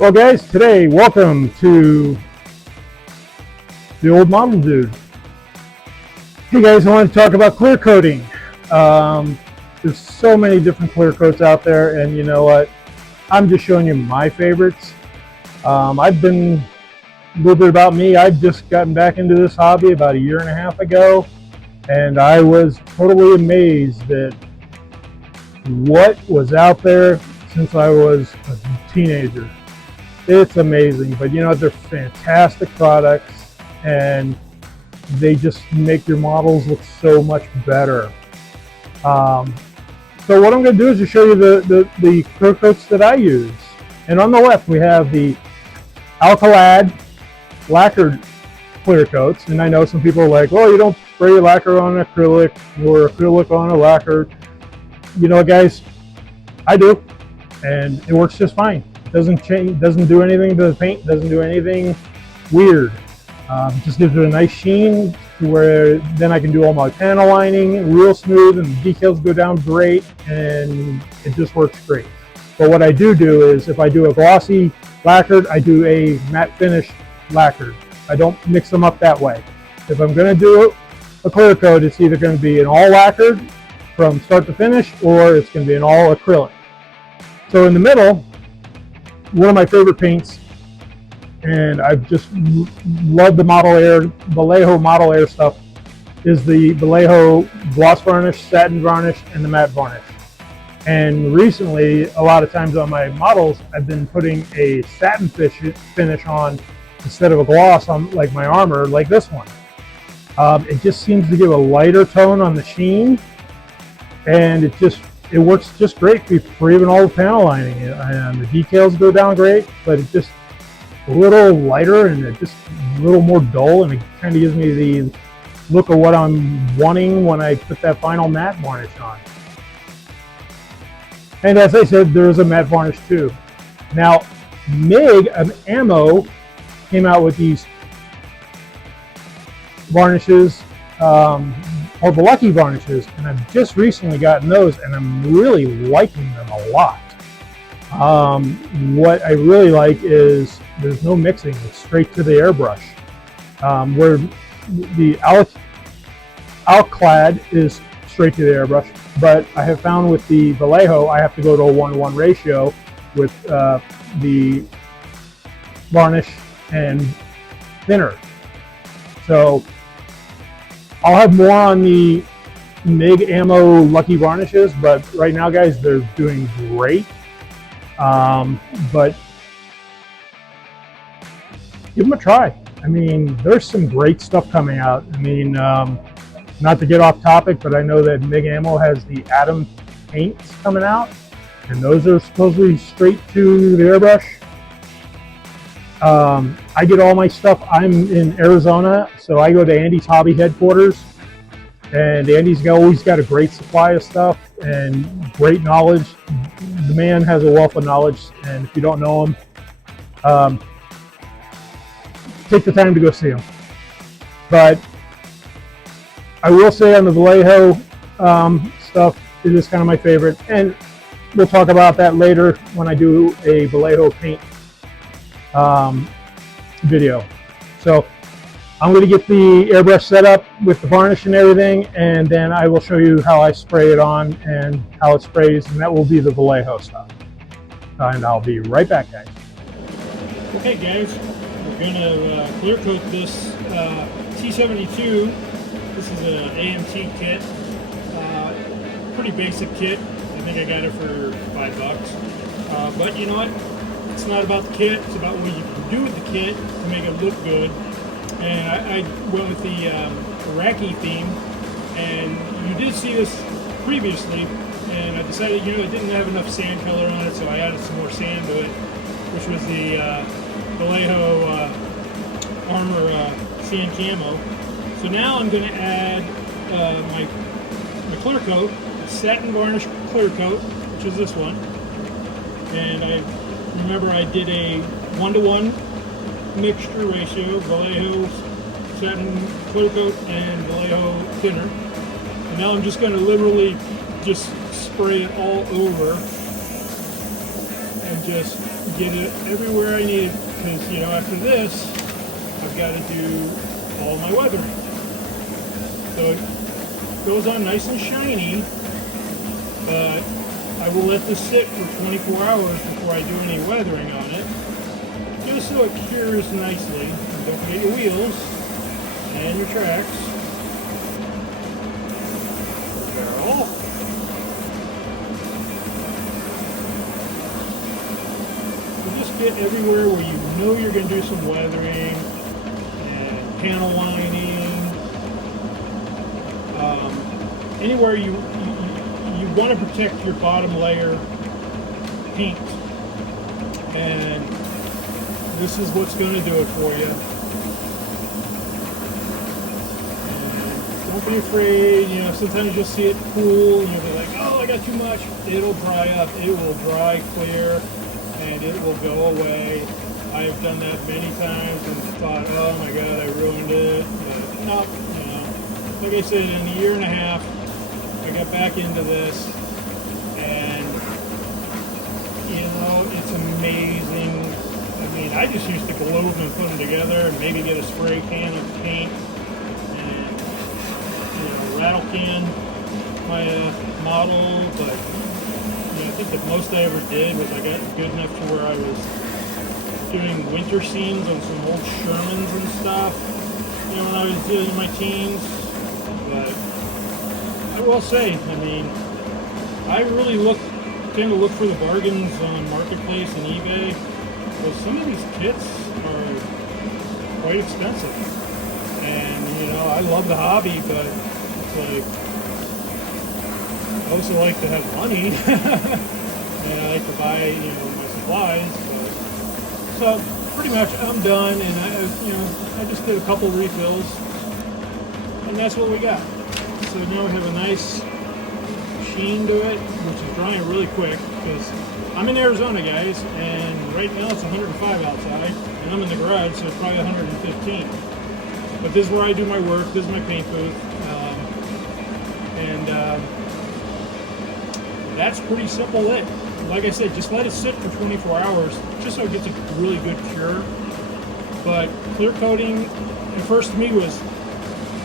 Well, guys, today, welcome to the Old Model Dude. Hey, guys, I want to talk about clear coating. There's so many different clear coats out there, and you know what? I'm just showing you my favorites. I've been a little bit about me. I've just gotten back into this hobby about a year and a half ago, and I was totally amazed at what was out there since I was a teenager. It's amazing, but you know, they're fantastic products and they just make your models look so much better. So what I'm going to do is just show you the clear coats that I use. And on the left we have the Alcalad lacquered clear coats. And I know some people are like, well, you don't spray lacquer on acrylic or acrylic on a lacquer. You know, guys, I do, and it works just fine. Doesn't change, doesn't do anything to the paint, doesn't do anything weird. It just gives it a nice sheen to where then I can do all my panel lining real smooth and the decals go down great, and it just works great. But what I do is if I do a glossy lacquered, I do a matte finish lacquered. I don't mix them up that way. If I'm going to do a clear coat, it's either going to be an all lacquered from start to finish, or it's going to be an all acrylic. So in the middle, one of my favorite paints, and I've just loved the Model Air, Vallejo Model Air stuff, is the Vallejo gloss varnish, satin varnish, and the matte varnish. And recently, a lot of times on my models, I've been putting a satin finish on instead of a gloss on like my armor, like this one. It just seems to give a lighter tone on the sheen, and it works just great for even all the panel lining. And the details go down great, but it's just a little lighter and it just a little more dull, and it kind of gives me the look of what I'm wanting when I put that final matte varnish on. And as I said, there's a matte varnish too. Now, MIG Ammo came out with these varnishes, or the Lucky varnishes, and I've just recently gotten those, and I'm really liking them a lot. What I really like is there's no mixing; it's straight to the airbrush. Where the Alclad is straight to the airbrush, but I have found with the Vallejo, I have to go to a 1:1 ratio with the varnish and thinner. So I'll have more on the MIG Ammo Lucky varnishes, but right now, guys, they're doing great. But give them a try. I mean, there's some great stuff coming out. I mean, not to get off topic, but I know that MIG Ammo has the Atom paints coming out, and those are supposedly straight to the airbrush. I get all my stuff. I'm in Arizona, so I go to Andy's Hobby headquarters, and Andy's always got a great supply of stuff and great knowledge. The man has a wealth of knowledge, and if you don't know him, take the time to go see him. But I will say on the Vallejo stuff, it is kind of my favorite, and we'll talk about that later when I do a Vallejo paint video. So I'm going to get the airbrush set up with the varnish and everything, and then I will show you how I spray it on and how it sprays, and that will be the Vallejo stuff. And I'll be right back, guys. Okay, guys, we're going to clear coat this T72. This is an AMT kit. Pretty basic kit. I think I got it for $5. But you know what? It's not about the kit, it's about what you can do with the kit to make it look good. And I went with the Iraqi theme, and you did see this previously, and I decided, you know, it didn't have enough sand color on it, so I added some more sand to it, which was the Vallejo Armor Sand Camo. So now I'm going to add my clear coat, satin varnish clear coat, which is this one. And I remember I did a 1:1 mixture ratio, Vallejo satin clear coat and Vallejo thinner. And now I'm just going to literally just spray it all over and just get it everywhere I need it, because, you know, after this, I've got to do all my weathering. So it goes on nice and shiny, but I will let this sit for 24 hours before I do any weathering on it, just so it cures nicely. And don't forget your wheels and your tracks. Barrel. So just get everywhere where you know you're going to do some weathering and panel lining. Anywhere you want to protect your bottom layer paint, and this is what's going to do it for you. And don't be afraid. You know, sometimes you'll see it cool and you'll be like, oh, I got too much. It'll dry up. It will dry clear and it will go away. I've done that many times and thought, oh my god, I ruined it. But no, you know, like I said, in a year and a half I got back into this, and you know, it's amazing. I mean, I just used to glue them and put them together and maybe get a spray can of paint and, you know, rattle can my model, but you know, I think the most I ever did was I got good enough to where I was doing winter scenes on some old Shermans and stuff, you know, when I was in my teens. But I will say, I mean, I really tend to look for the bargains on Marketplace and eBay, because some of these kits are quite expensive. And, you know, I love the hobby, but it's like, I also like to have money. And I like to buy, you know, my supplies. But, so, pretty much, I'm done, and I just did a couple refills, and that's what we got. So now we have a nice sheen to it, which is drying really quick, because I'm in Arizona, guys, and right now it's 105 outside, and I'm in the garage, so it's probably 115. But this is where I do my work. This is my paint booth, and that's pretty simple. Like I said, just let it sit for 24 hours, just so it gets a really good cure. But clear coating, at first to me, was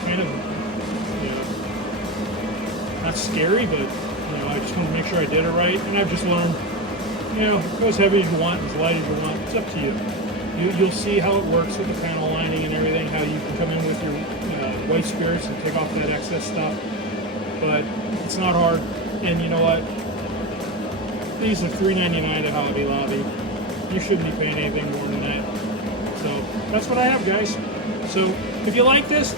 kind of, you know, not scary, but, you know, I just wanted to make sure I did it right. And I've just learned, you know, go as heavy as you want, as light as you want. It's up to you. You'll see how it works with the panel lining and everything, how you can come in with your white spirits and take off that excess stuff. But it's not hard. And you know what? These are $3.99 at Hobby Lobby. You shouldn't be paying anything more than that. So that's what I have, guys. So if you like this,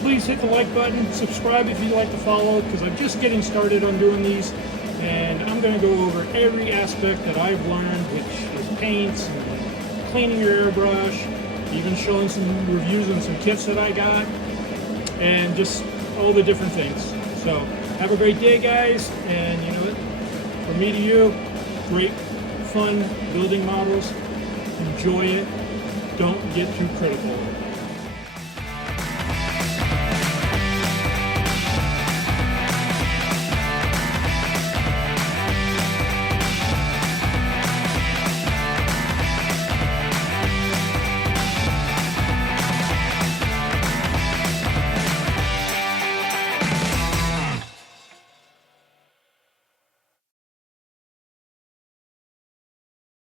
please hit the like button. Subscribe if you'd like to follow, because I'm just getting started on doing these. And I'm going to go over every aspect that I've learned, which is paints, and cleaning your airbrush, even showing some reviews on some kits that I got, and just all the different things. So have a great day, guys, and you know what? From me to you, great fun building models. Enjoy it. Don't get too critical.